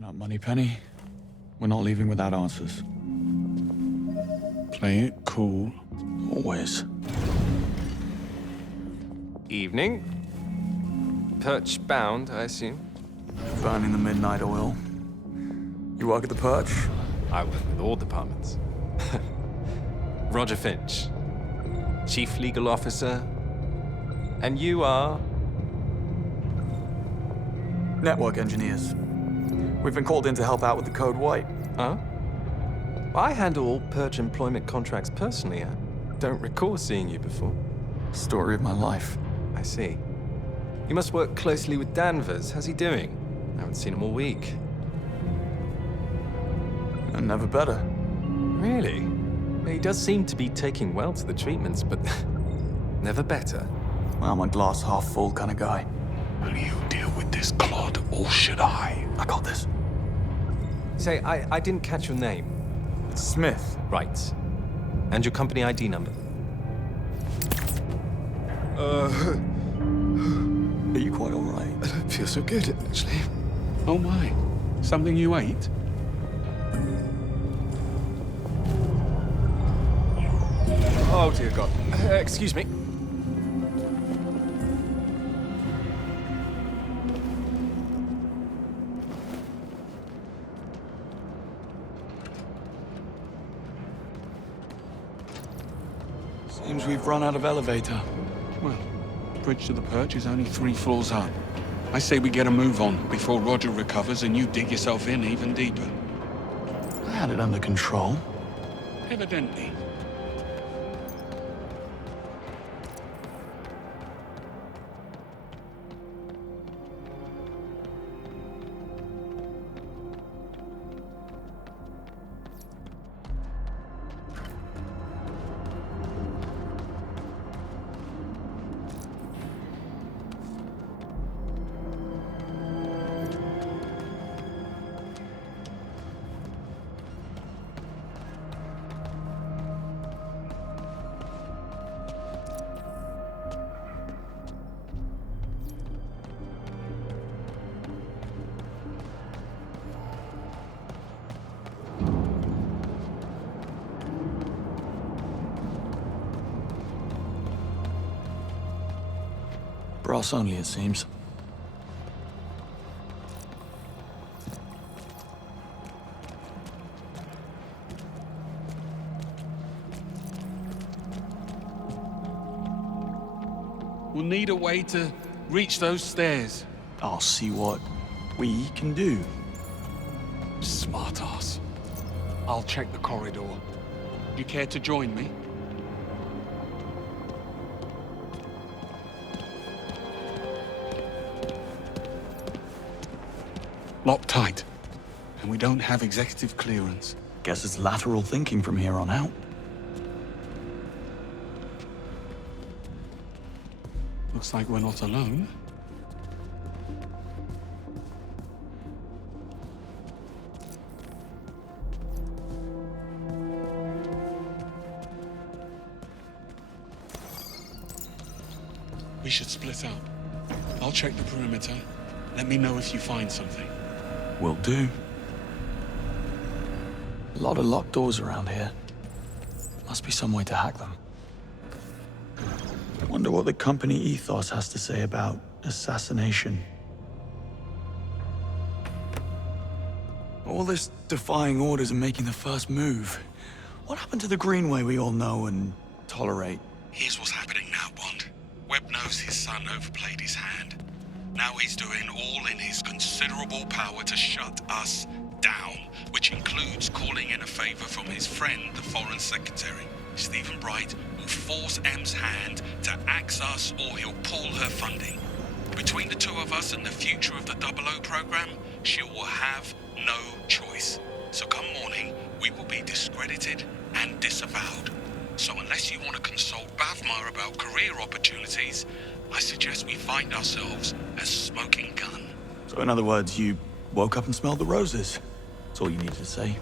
Listen up, Moneypenny. We're not leaving without answers. Play it cool. Always. Evening. Perch bound, I assume. Burning the midnight oil. You work at the Perch? I work with all departments. Roger Finch, Chief Legal Officer. And you are? Network engineers. We've been called in to help out with the Code White. Huh? I handle all Perch employment contracts personally. I don't recall seeing you before. Story of my life. I see. You must work closely with Danvers. How's he doing? I haven't seen him all week. And never better. Really? He does seem to be taking well to the treatments, but never better. Well, I'm a glass half full kind of guy. Will you deal with this clod, or should I? I got this. Say, I didn't catch your name. Smith. Right. And your company ID number? Are you quite all right? I don't feel so good, actually. Oh my, something you ate? Oh, dear God. Excuse me. Seems we've run out of elevator. Well, the bridge to the Perch is only 3 floors up. I say we get a move on before Roger recovers and you dig yourself in even deeper. I had it under control. Evidently. Brass only, it seems. We'll need a way to reach those stairs. I'll see what we can do. Smart ass. I'll check the corridor. You care to join me? Locked tight. And we don't have executive clearance. Guess it's lateral thinking from here on out. Looks like we're not alone. We should split up. I'll check the perimeter. Let me know if you find something. Will do. A lot of locked doors around here. Must be some way to hack them. Wonder what the company ethos has to say about assassination. All this defying orders and making the first move. What happened to the Greenway we all know and tolerate? Here's what's happening now, Bond. Webb knows his son overplayed his hand. Now he's doing all in his considerable power to shut us down, which includes calling in a favor from his friend, the Foreign Secretary. Stephen Bright will force M's hand to axe us or he'll pull her funding. Between the two of us and the future of the 00 program, she will have no choice. So come morning, we will be discredited and disavowed. So unless you want to consult Bavmar about career opportunities, I suggest we find ourselves a smoking gun. So in other words, you woke up and smelled the roses. That's all you needed to say.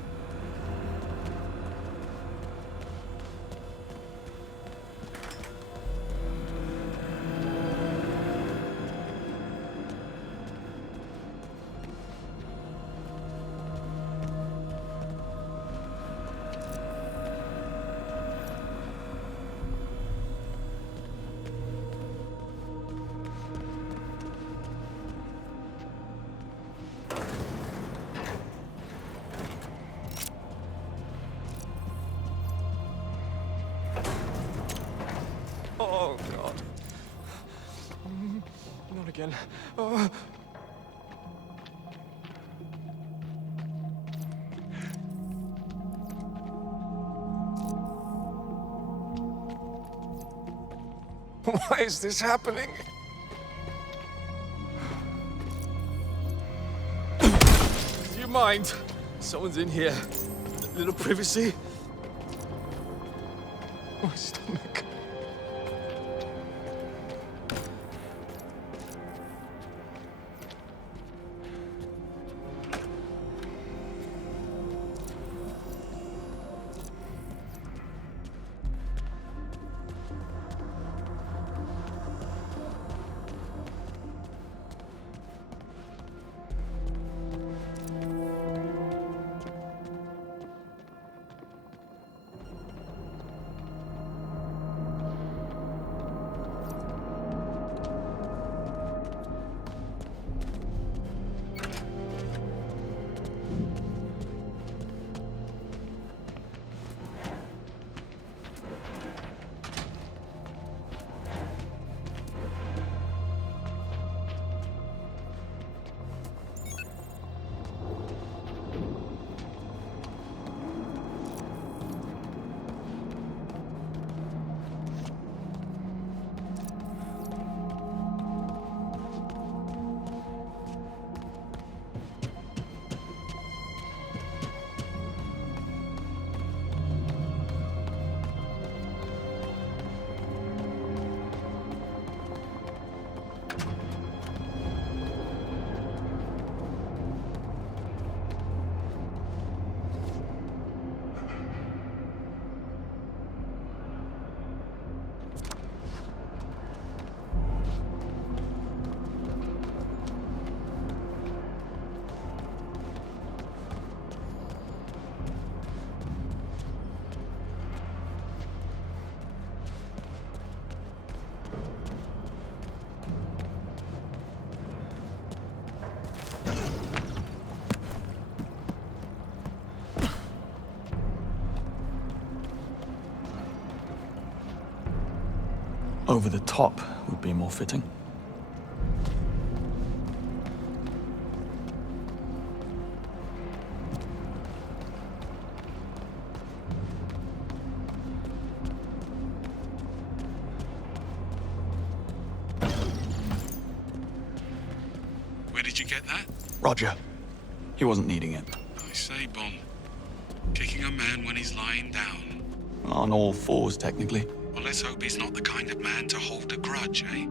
Oh, God. Not again. Oh. Why is this happening? Do you mind? Someone's in here. A little privacy. My stomach. Over the top would be more fitting. Where did you get that? Roger. He wasn't needing it. I say, Bond. Kicking a man when he's lying down. On all fours, technically. Well, let's hope he's not the kind of man to hold a grudge, eh?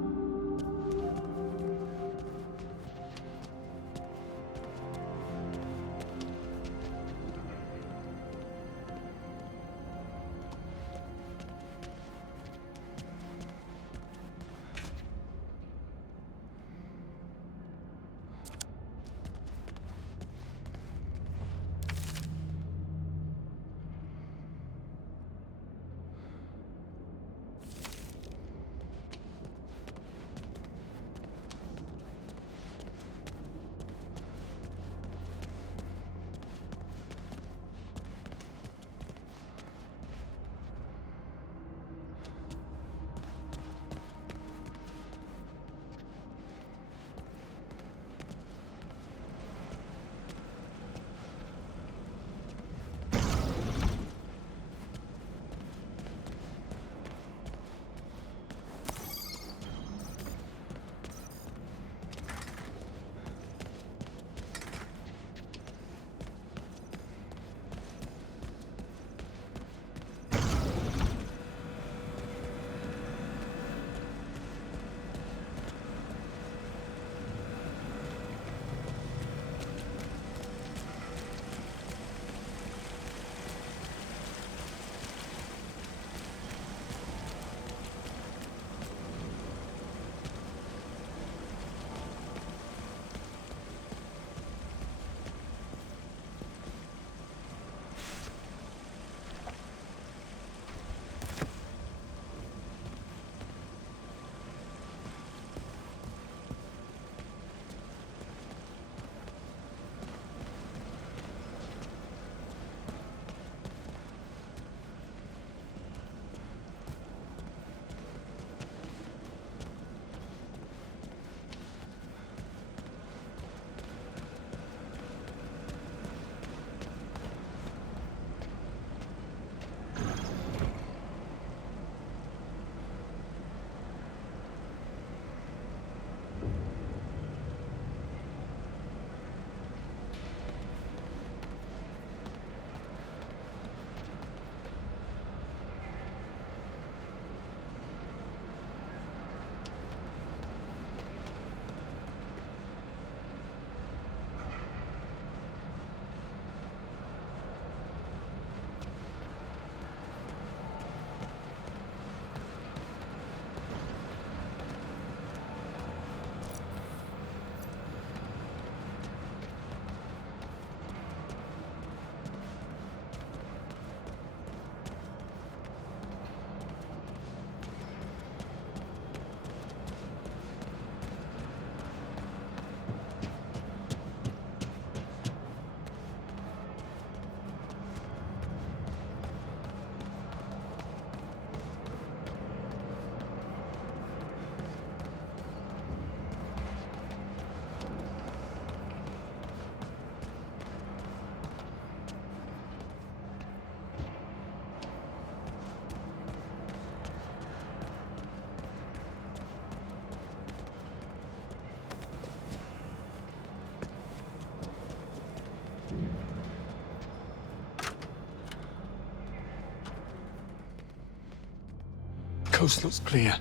coast looks clear.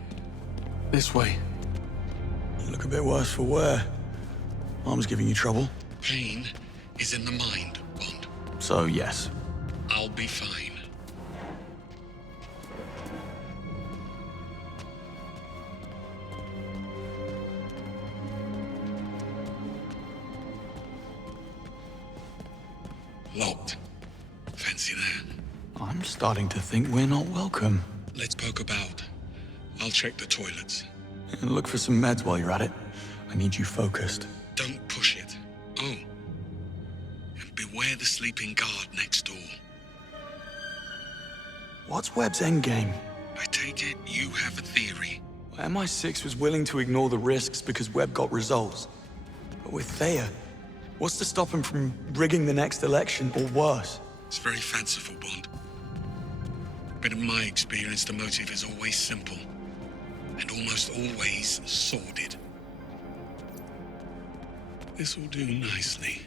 This way. You look a bit worse for wear. Arm's giving you trouble. Pain is in the mind, Bond. So, yes. I'll be fine. Locked. Fancy that? I'm starting to think we're not welcome. Let's poke about. I'll check the toilets. And look for some meds while you're at it. I need you focused. Don't push it. Oh. And beware the sleeping guard next door. What's Webb's endgame? I take it you have a theory. MI6 was willing to ignore the risks because Webb got results. But with Thayer, what's to stop him from rigging the next election or worse? It's very fanciful, Bond. But in my experience, the motive is always simple. And almost always sordid. This will do nicely.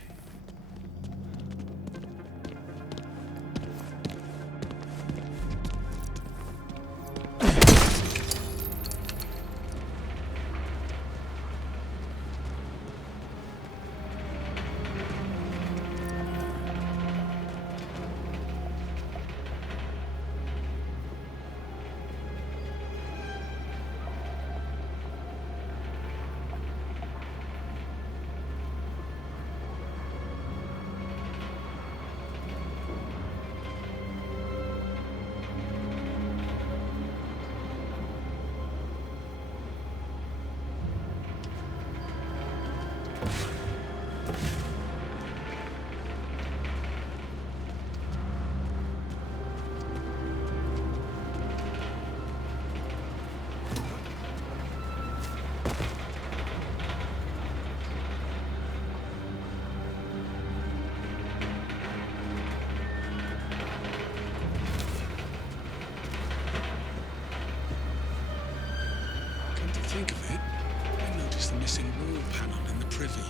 Think of it, I noticed the missing wall panel in the privy.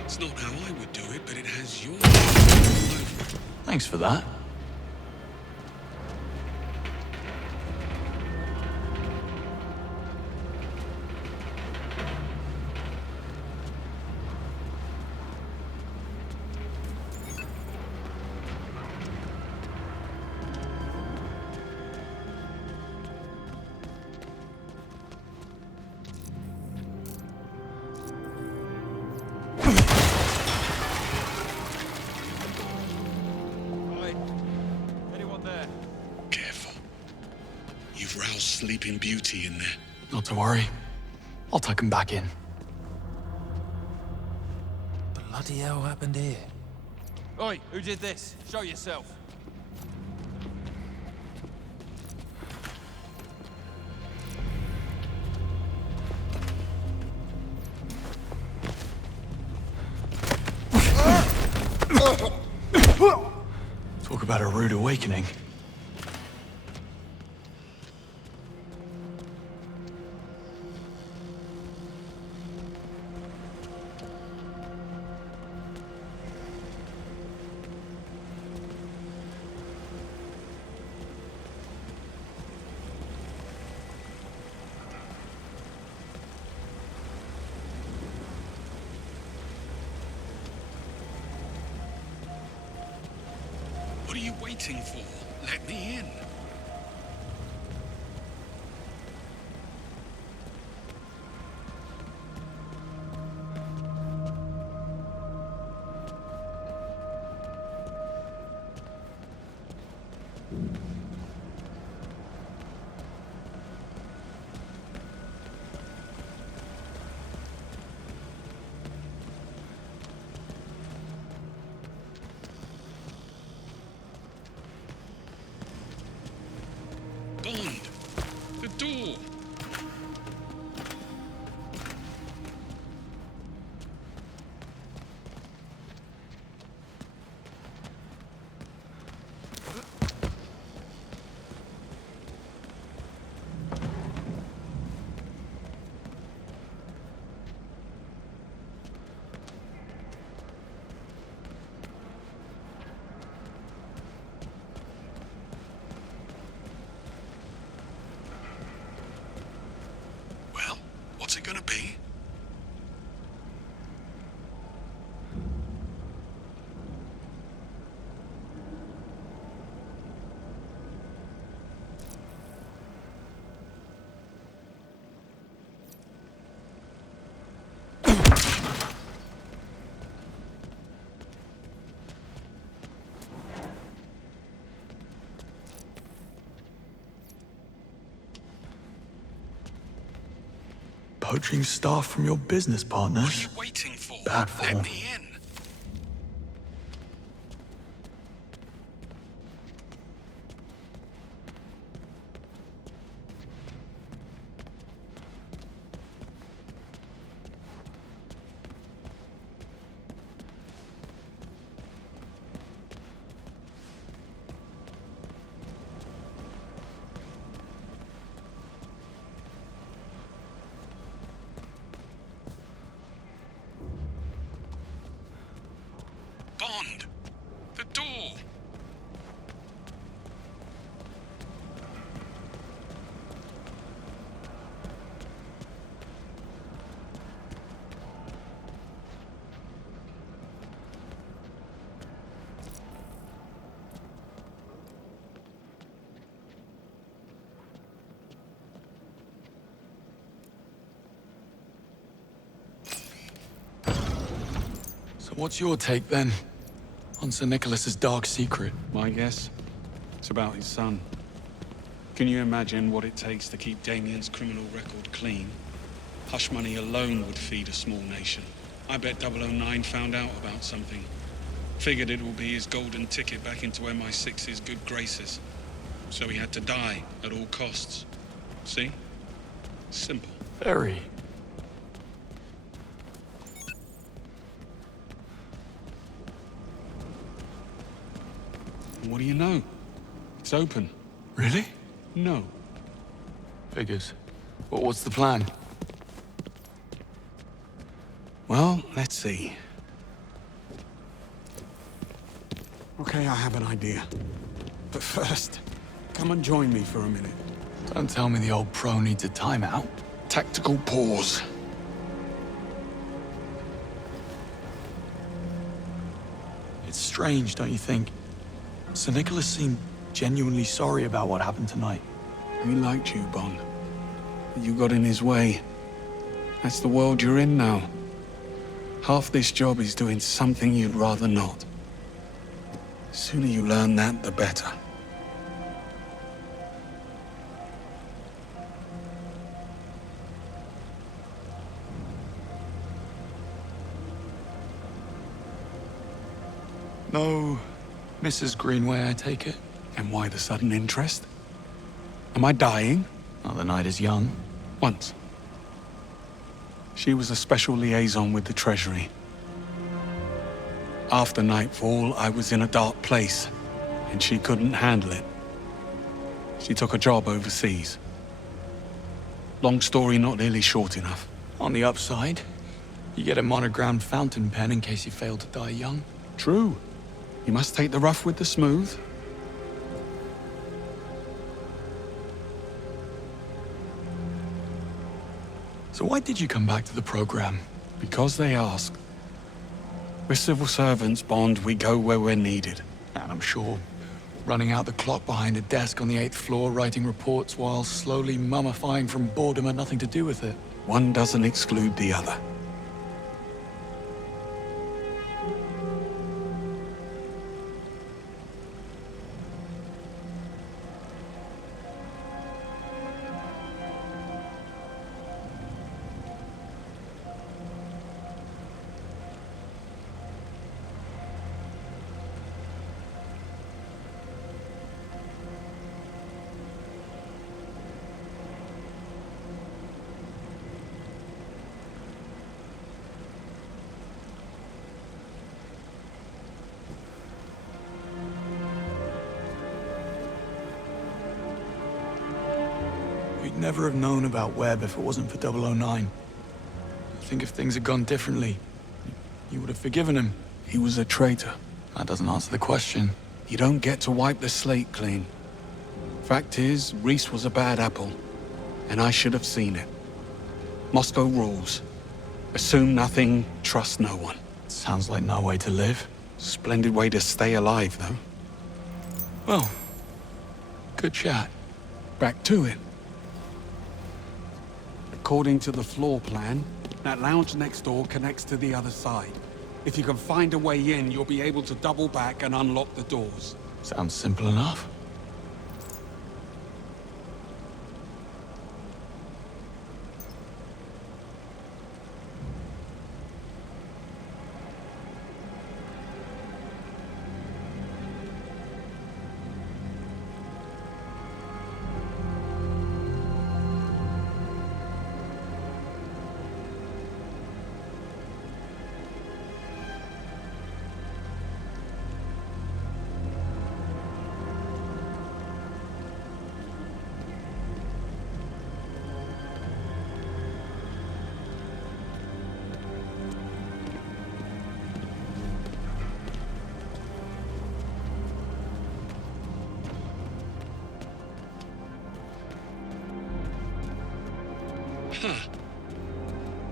It's not how I would do it, but it has your name all over it. Thanks for that. Careful. You've roused Sleeping Beauty in there. Not to worry. I'll tuck him back in. Bloody hell happened here? Oi, who did this? Show yourself. Talk about a rude awakening. What are you waiting for? Let me in. Bond! The door! Poaching staff from your business partners? What are you waiting for? Bad form. Let me in. Bond! The door! So what's your take then? On Sir Nicholas's dark secret? My guess? It's about his son. Can you imagine what it takes to keep Damien's criminal record clean? Hush money alone would feed a small nation. I bet 009 found out about something. Figured it will be his golden ticket back into MI6's good graces. So he had to die at all costs. See? Simple. Very. What do you know? It's open. Really? No. Figures. Well, what's the plan? Well, let's see. Okay, I have an idea. But first, come and join me for a minute. Don't tell me the old pro needs a timeout. Tactical pause. It's strange, don't you think? Sir Nicholas seemed genuinely sorry about what happened tonight. He liked you, Bond. You got in his way. That's the world you're in now. Half this job is doing something you'd rather not. The sooner you learn that, the better. No, Mrs. Greenway, I take it? And why the sudden interest? Am I dying? Well, the night is young. Once. She was a special liaison with the Treasury. After nightfall, I was in a dark place, and she couldn't handle it. She took a job overseas. Long story not nearly short enough. On the upside, you get a monogrammed fountain pen in case you fail to die young. True. You must take the rough with the smooth. So why did you come back to the program? Because they asked. We're civil servants, Bond. We go where we're needed. And I'm sure running out the clock behind a desk on the 8th floor, writing reports while slowly mummifying from boredom had nothing to do with it. One doesn't exclude the other. We'd never have known about Webb if it wasn't for 009. I think if things had gone differently, you would have forgiven him. He was a traitor. That doesn't answer the question. You don't get to wipe the slate clean. Fact is, Reese was a bad apple, and I should have seen it. Moscow rules. Assume nothing, trust no one. Sounds like no way to live. Splendid way to stay alive, though. Well, good chat. Back to it. According to the floor plan, that lounge next door connects to the other side. If you can find a way in, you'll be able to double back and unlock the doors. Sounds simple enough.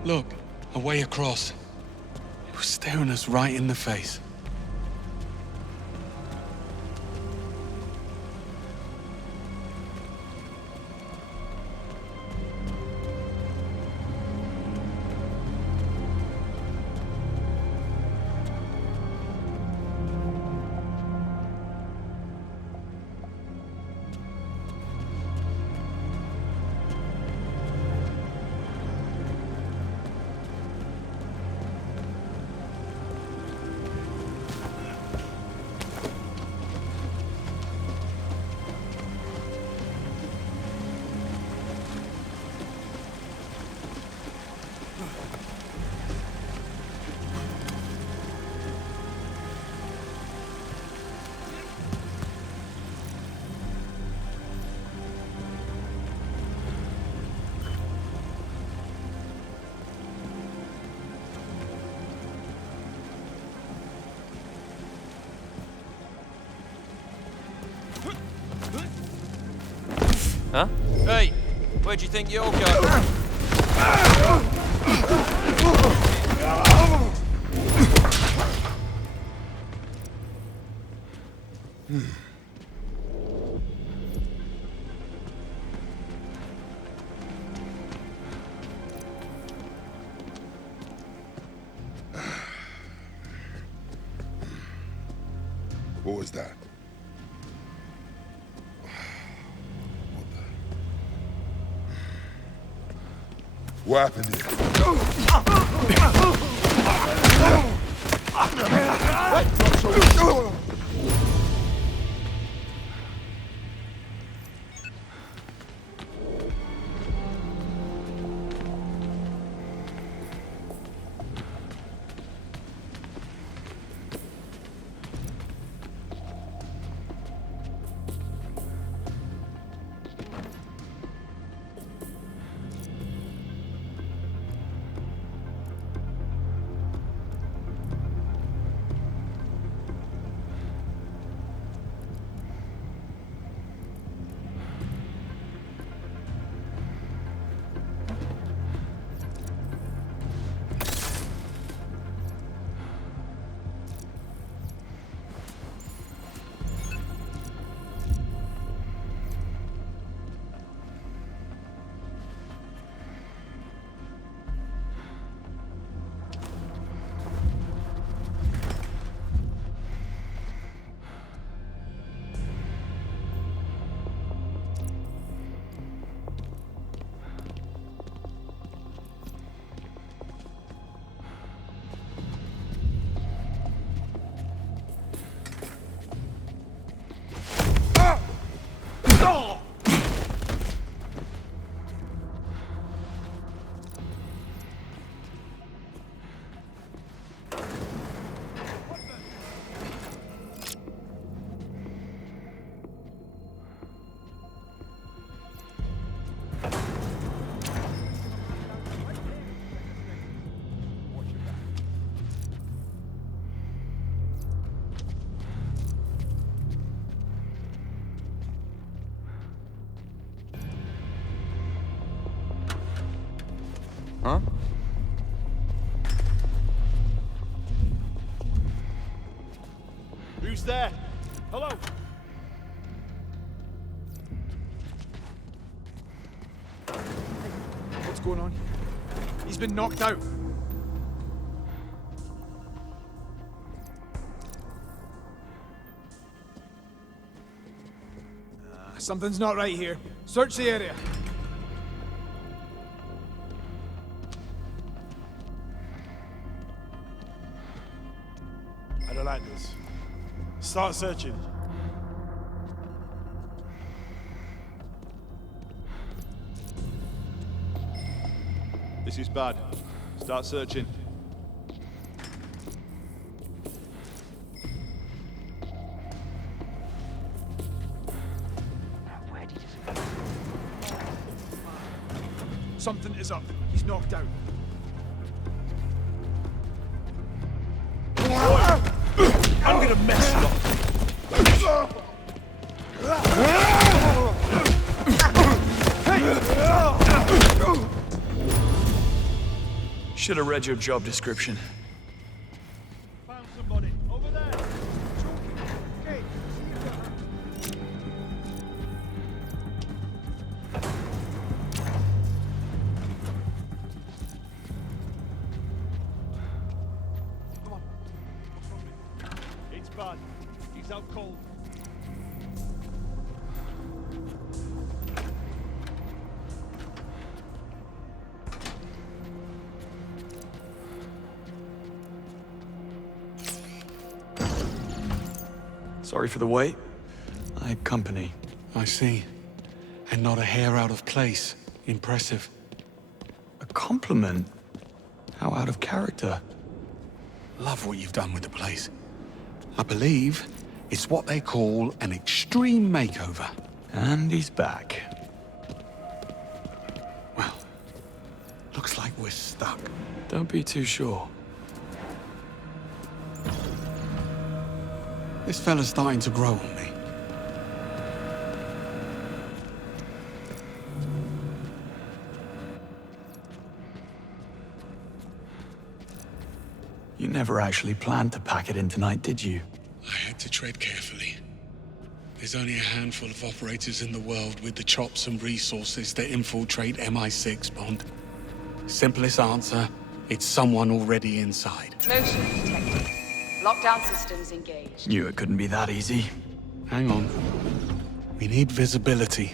Look, a way across. It was staring us right in the face. Huh? Hey, where do you think you're going? What was that? What happened here? Huh? Who's there? Hello? What's going on? He's been knocked out. Something's not right here. Search the area. I don't like this. Start searching. This is bad. Start searching. Something is up. He's knocked out. I'm gonna mess you up. Should have read your job description. Found somebody. Over there. Choking. Okay, see you there. Come on. What's wrong with him? It's bad. He's out cold. Sorry for the wait. I had company. I see. And not a hair out of place. Impressive. A compliment? How out of character. Love what you've done with the place. I believe it's what they call an extreme makeover. And he's back. Well, looks like we're stuck. Don't be too sure. This fella's starting to grow on me. You never actually planned to pack it in tonight, did you? I had to tread carefully. There's only a handful of operators in the world with the chops and resources to infiltrate MI6, Bond. Simplest answer, it's someone already inside. Motion detected. Lockdown systems engaged. Knew it couldn't be that easy. Hang on. We need visibility.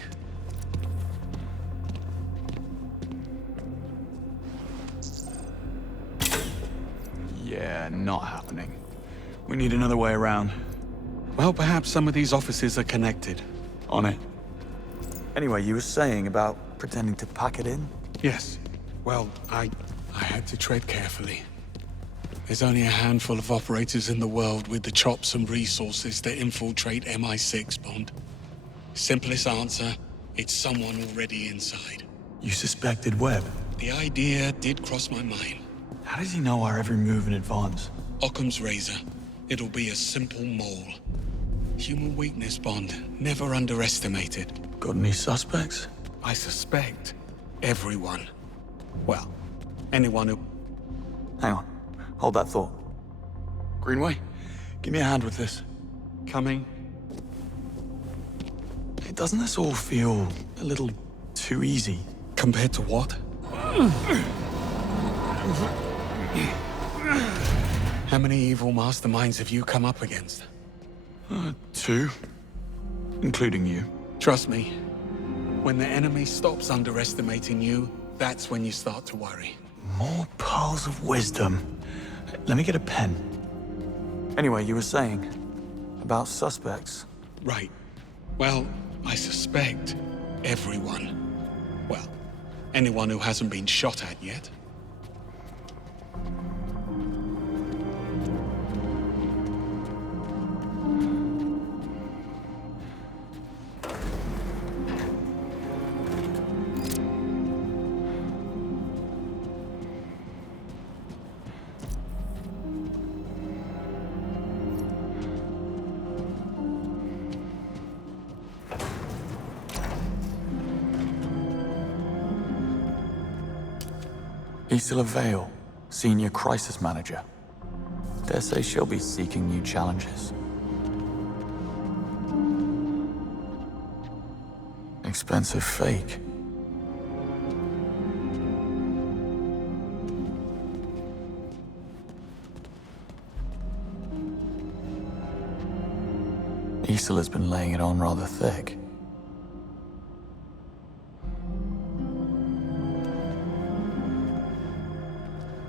Yeah, not happening. We need another way around. Well, perhaps some of these offices are connected. On it. Anyway, you were saying about pretending to pack it in? Yes. Well, I had to tread carefully. There's only a handful of operators in the world with the chops and resources to infiltrate MI6, Bond. Simplest answer, it's someone already inside. You suspected Webb? The idea did cross my mind. How does he know our every move in advance? Occam's razor. It'll be a simple mole. Human weakness, Bond. Never underestimate it. Got any suspects? I suspect everyone. Well, anyone who... Hang on. Hold that thought. Greenway, give me a hand with this. Coming. Hey, doesn't this all feel a little too easy? Compared to what? How many evil masterminds have you come up against? 2. Including you. Trust me, when the enemy stops underestimating you, that's when you start to worry. More pearls of wisdom. Let me get a pen. Anyway, you were saying about suspects. Right. Well, I suspect everyone. Well, anyone who hasn't been shot at yet. Isla Vale, Senior Crisis Manager. Dare say she'll be seeking new challenges. Expensive fake. Isola's been laying it on rather thick.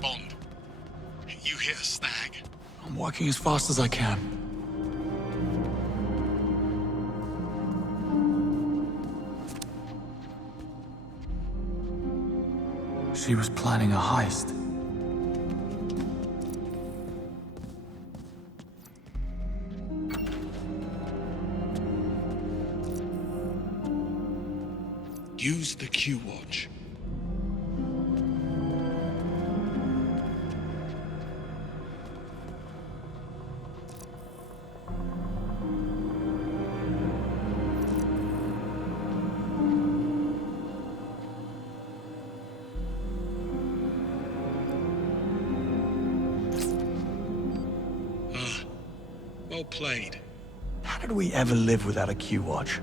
Bond, you hit a snag. I'm working as fast as I can. She was planning a heist. Use the Q-Watch. Well played. How did we ever live without a Q-Watch?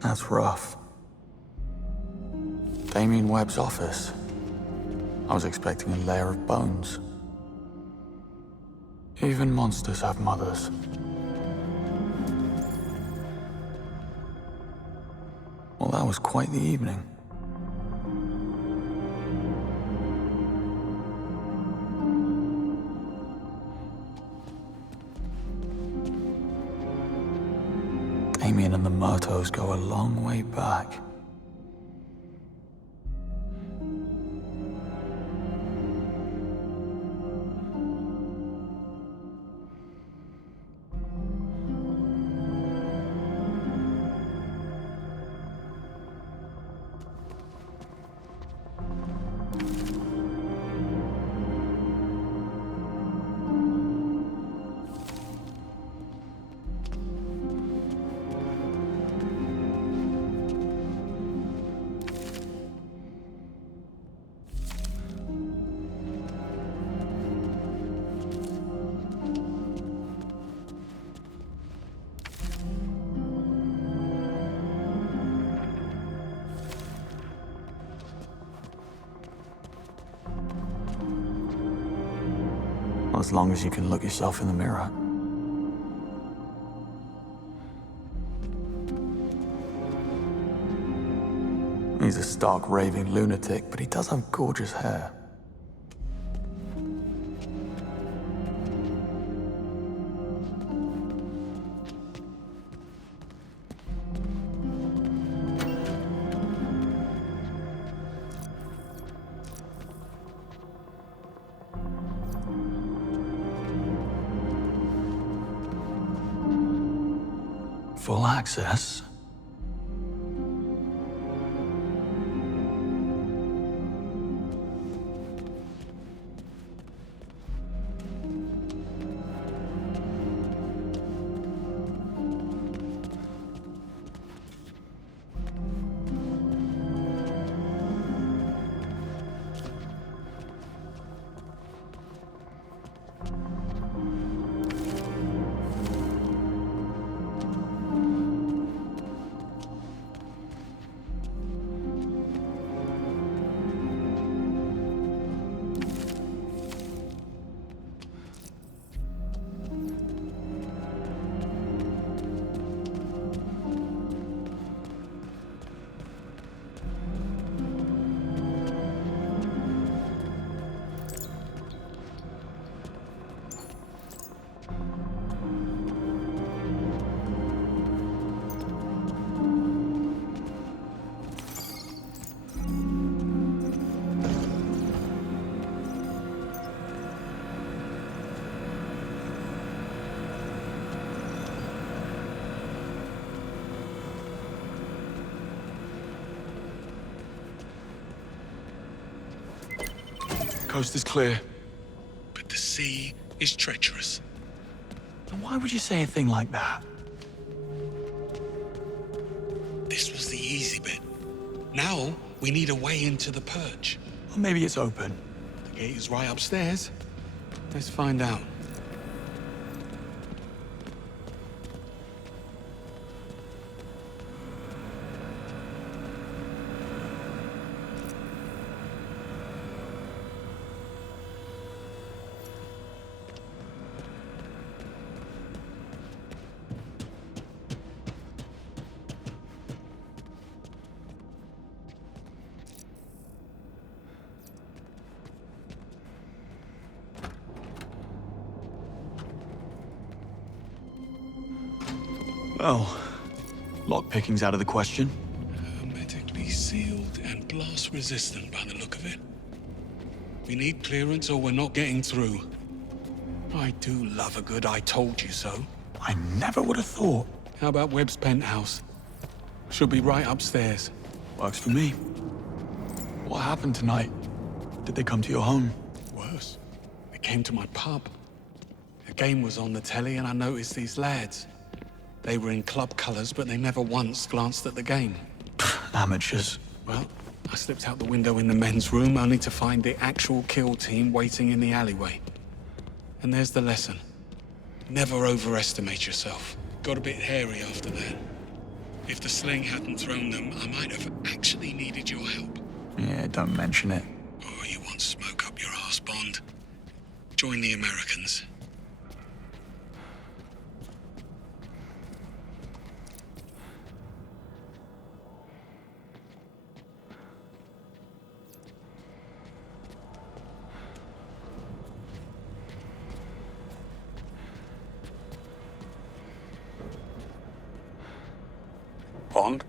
That's rough. Damien Webb's office. I was expecting a layer of bones. Even monsters have mothers. Well, that was quite the evening. Damien and the Murtos go a long way back. As long as you can look yourself in the mirror. He's a stark, raving lunatic, but he does have gorgeous hair. Full access. Coast is clear. But the sea is treacherous. And why would you say a thing like that? This was the easy bit. Now, we need a way into the perch. Or maybe it's open. The gate is right upstairs. Let's find out. Well, lockpicking's out of the question. Hermetically sealed and blast resistant by the look of it. We need clearance or we're not getting through. I do love a good I told you so. I never would have thought. How about Webb's penthouse? Should be right upstairs. Works for me. What happened tonight? Did they come to your home? Worse, they came to my pub. A game was on the telly and I noticed these lads. They were in club colours, but they never once glanced at the game. Amateurs. Well, I slipped out the window in the men's room only to find the actual kill team waiting in the alleyway. And there's the lesson. Never overestimate yourself. Got a bit hairy after that. If the sling hadn't thrown them, I might have actually needed your help. Yeah, don't mention it. Oh, you want smoke up your arse, Bond? Join the Americans. Bond?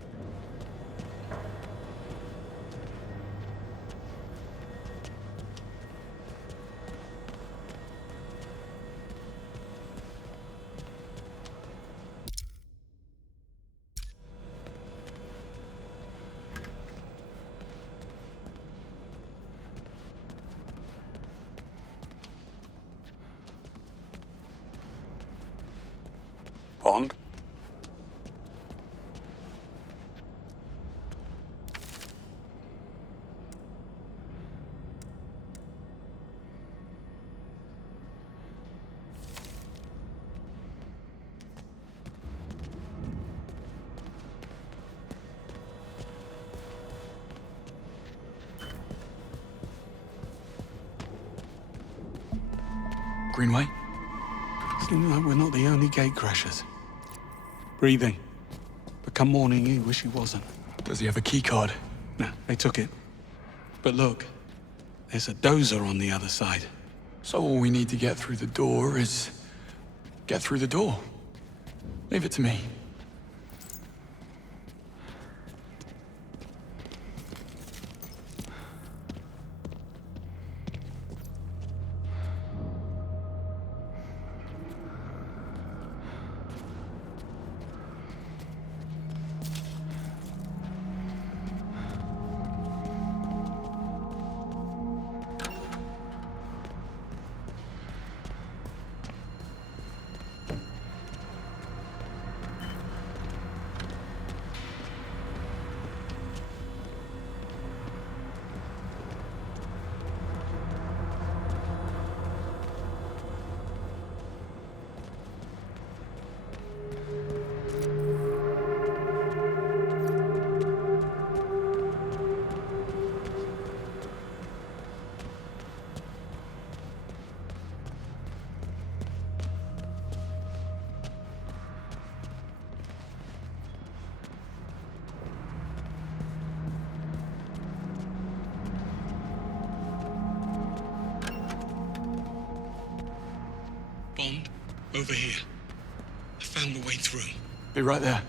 Bond? Greenway? Seems like we're not the only gatecrashers. Breathing. But come morning, he wish he wasn't. Does he have a key card? No, they took it. But look, there's a dozer on the other side. So all we need to get through the door is... get through the door. Leave it to me. Bond, over here. I found a way through. Be right there.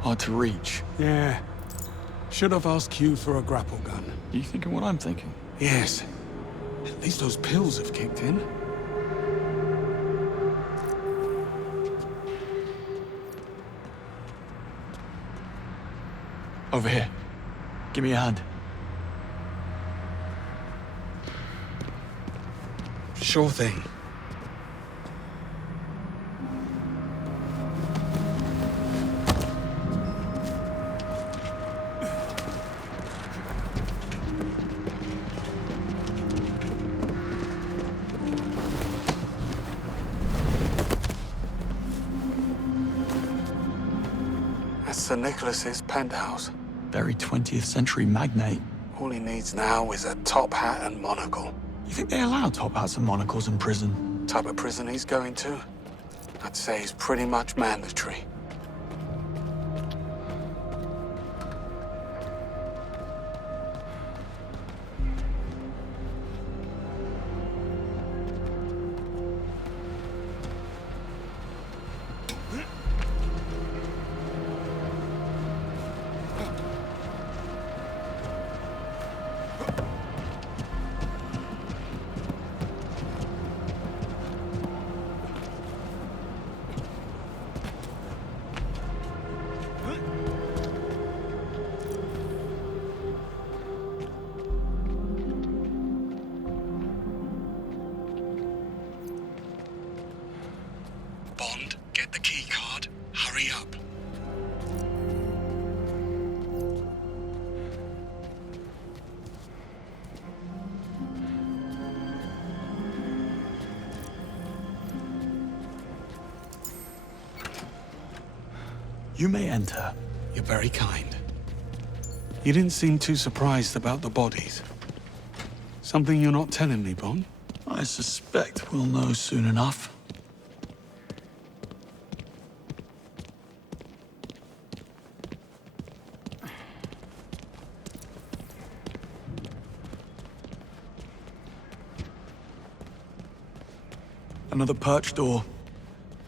Hard to reach. Yeah. Should have asked Q for a grapple gun. You thinking what I'm thinking? Yes. At least those pills have kicked in. Over here. Give me a hand. Sure thing. That's Sir Nicholas's penthouse. Very 20th century magnate. All he needs now is a top hat and monocle. You think they allow top hats and monocles in prison? Type of prison he's going to? I'd say it's pretty much mandatory. You may enter. You're very kind. You didn't seem too surprised about the bodies. Something you're not telling me, Bond? I suspect we'll know soon enough. Another perch door,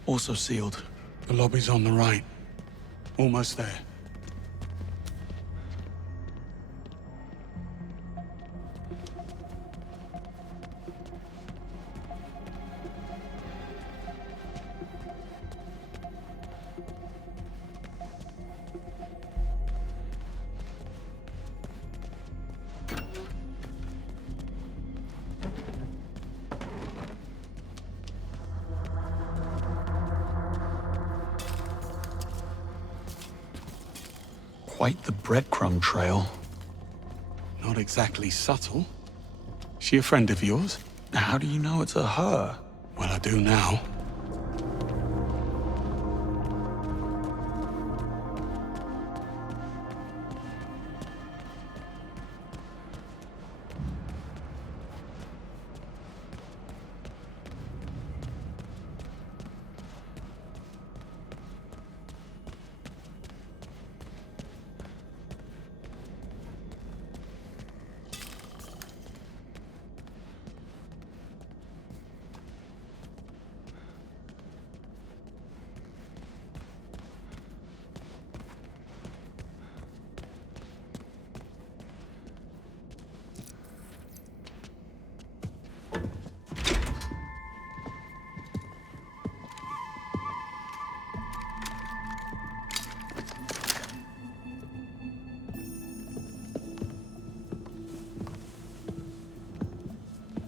also sealed. The lobby's on the right. Almost there. Quite the breadcrumb trail. Not exactly subtle. She a friend of yours? How do you know it's a her? Well, I do now.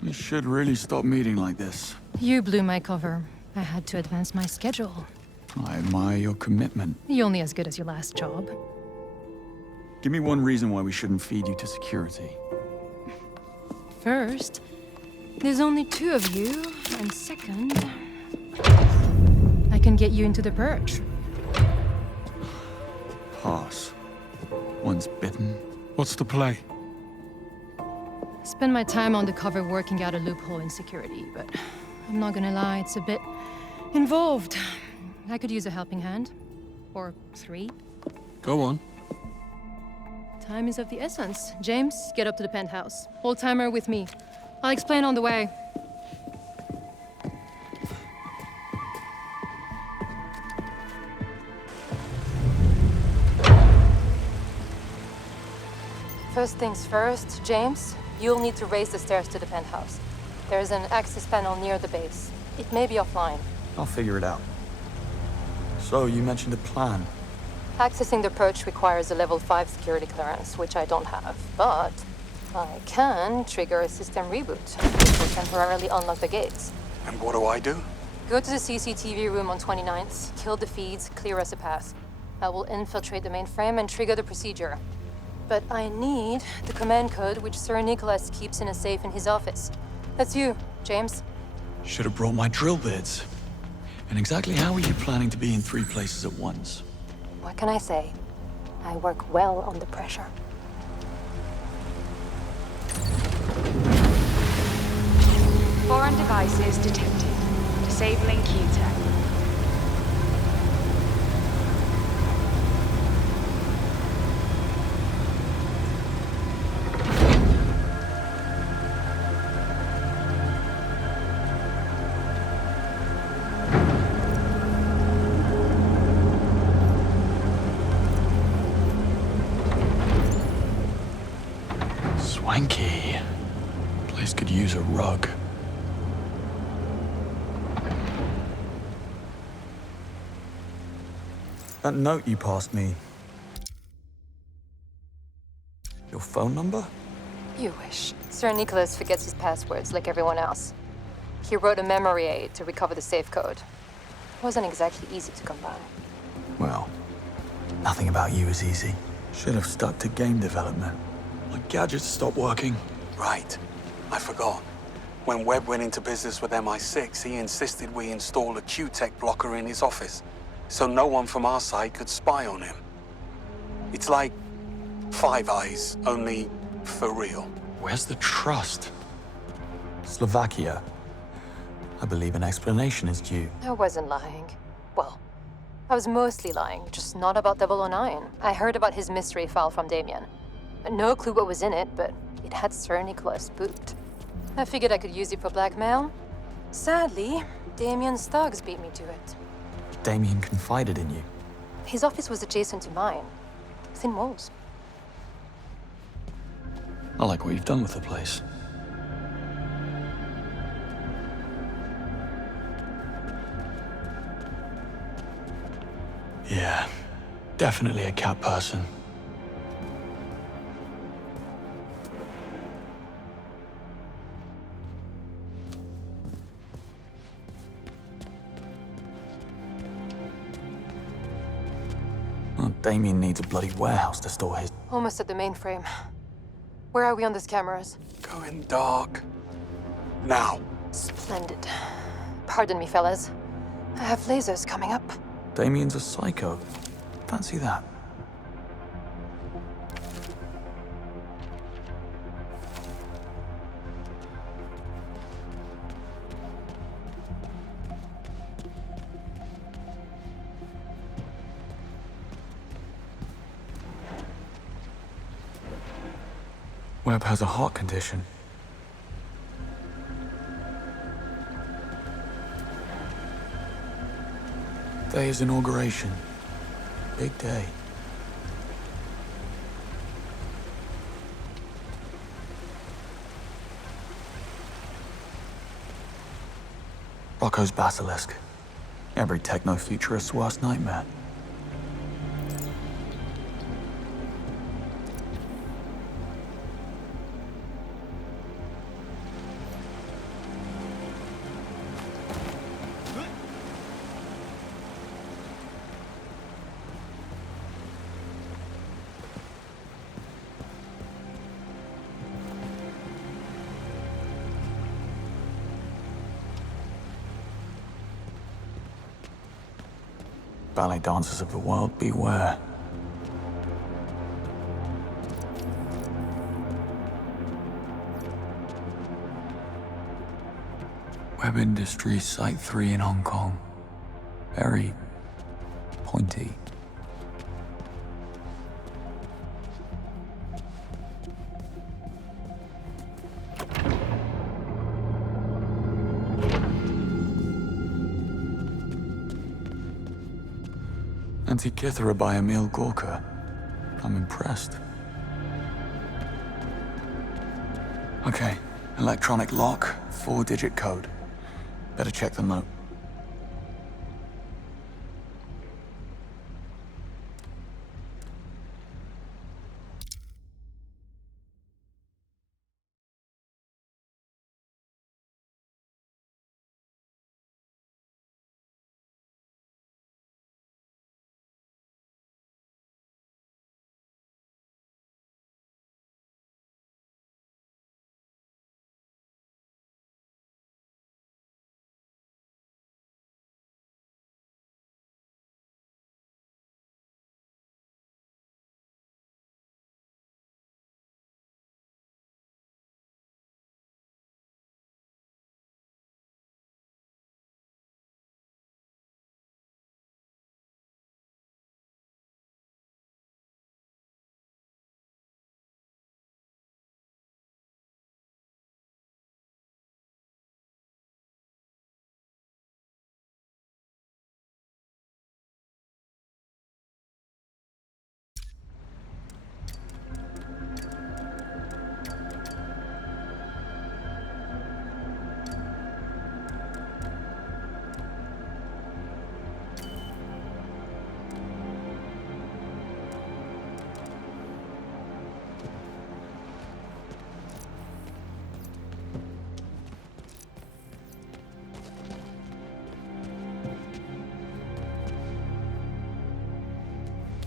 We should really stop meeting like this. You blew my cover. I had to advance my schedule. I admire your commitment. You're only as good as your last job. Give me one reason why we shouldn't feed you to security. First, there's only 2 of you, and second, I can get you into the perch. Pass. Once bitten. What's the play? Spend my time on the cover working out a loophole in security, but I'm not gonna lie, it's a bit involved. I could use a helping hand. Or 3. Go on. Time is of the essence. James, get up to the penthouse. Hold timer with me. I'll explain on the way. First things first, James, you'll need to raise the stairs to the penthouse. There's an access panel near the base. It may be offline. I'll figure it out. So, you mentioned a plan. Accessing the perch requires a level 5 security clearance, which I don't have. But I can trigger a system reboot, which will temporarily unlock the gates. And what do I do? Go to the CCTV room on 29th, kill the feeds, clear us a path. I will infiltrate the mainframe and trigger the procedure. But I need the command code which Sir Nicholas keeps in a safe in his office. That's you, James. Should have brought my drill bits. And exactly how are you planning to be in 3 places at once? What can I say? I work well under pressure. Foreign devices detected. Disabling Q-Tech. Swanky. Place could use a rug. That note you passed me. Your phone number? You wish. Sir Nicholas forgets his passwords like everyone else. He wrote a memory aid to recover the safe code. It wasn't exactly easy to come by. Well, nothing about you is easy. Should have stuck to game development. My gadgets stopped working. Right. I forgot. When Webb went into business with MI6, he insisted we install a Q-Tech blocker in his office. so no one from our side could spy on him. It's like Five Eyes, only for real. Where's the trust? Slovakia. I believe an explanation is due. I wasn't lying. Well, I was mostly lying, just not about 009. I heard about his mystery file from Damien. No clue what was in it, but it had Sir Nicholas spooked. I figured I could use it for blackmail. Sadly, Damien's thugs beat me to it. Damien confided in you. His office was adjacent to mine. Thin walls. I like what you've done with the place. Yeah, definitely a cat person. Well, Damien needs a bloody warehouse to store his... Almost at the mainframe. Where are we on those cameras? Going dark. Now. Splendid. Pardon me, fellas. I have lasers coming up. Damien's a psycho. Fancy that. Webb has a heart condition. Day is inauguration. Big day. Rocco's basilisk. Every techno-futurist's worst nightmare. Ballet dancers of the world, beware. Webb Industries Site 3 in Hong Kong. Very pointy. Antikythera by Emil Gorka. I'm impressed. Okay, electronic lock, 4-digit code. Better check the note.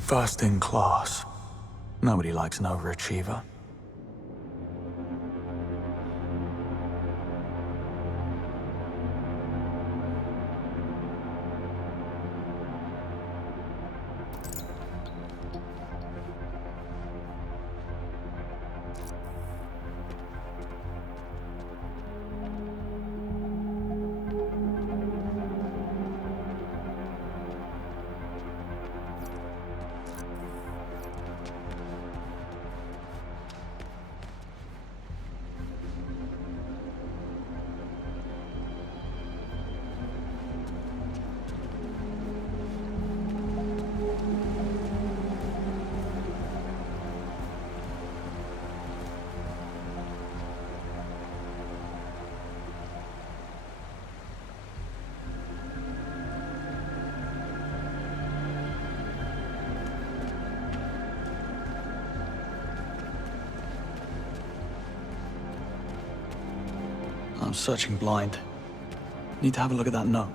First in class. Nobody likes an overachiever. I'm searching blind. Need to have a look at that note.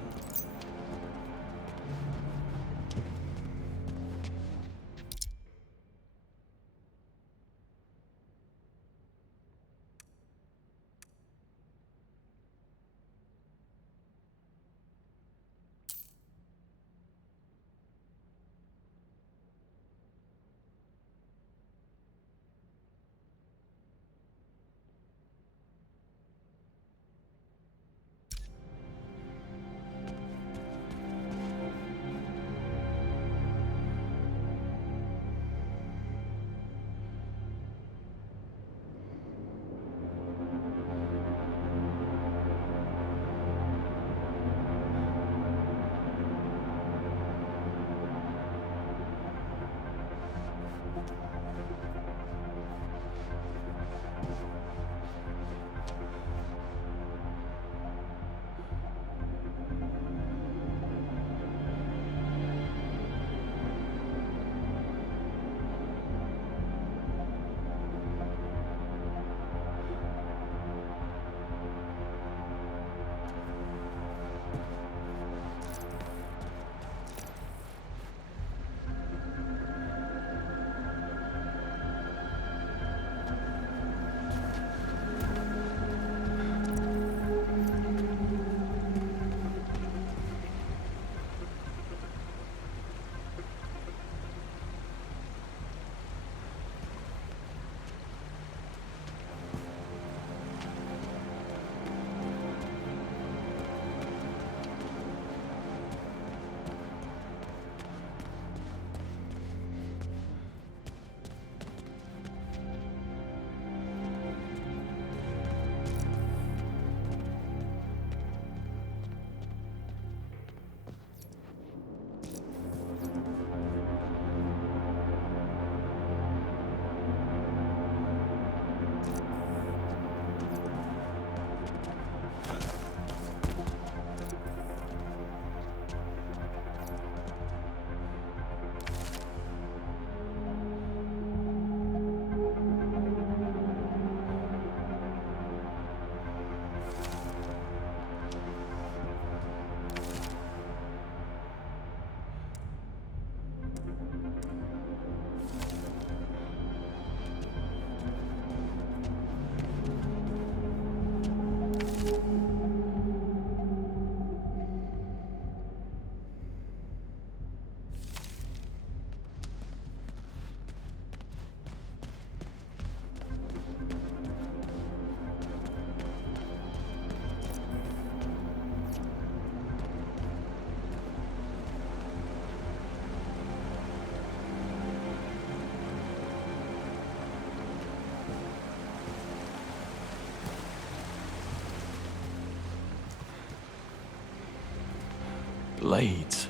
Blades.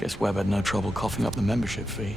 Guess Webb had no trouble coughing up the membership fee.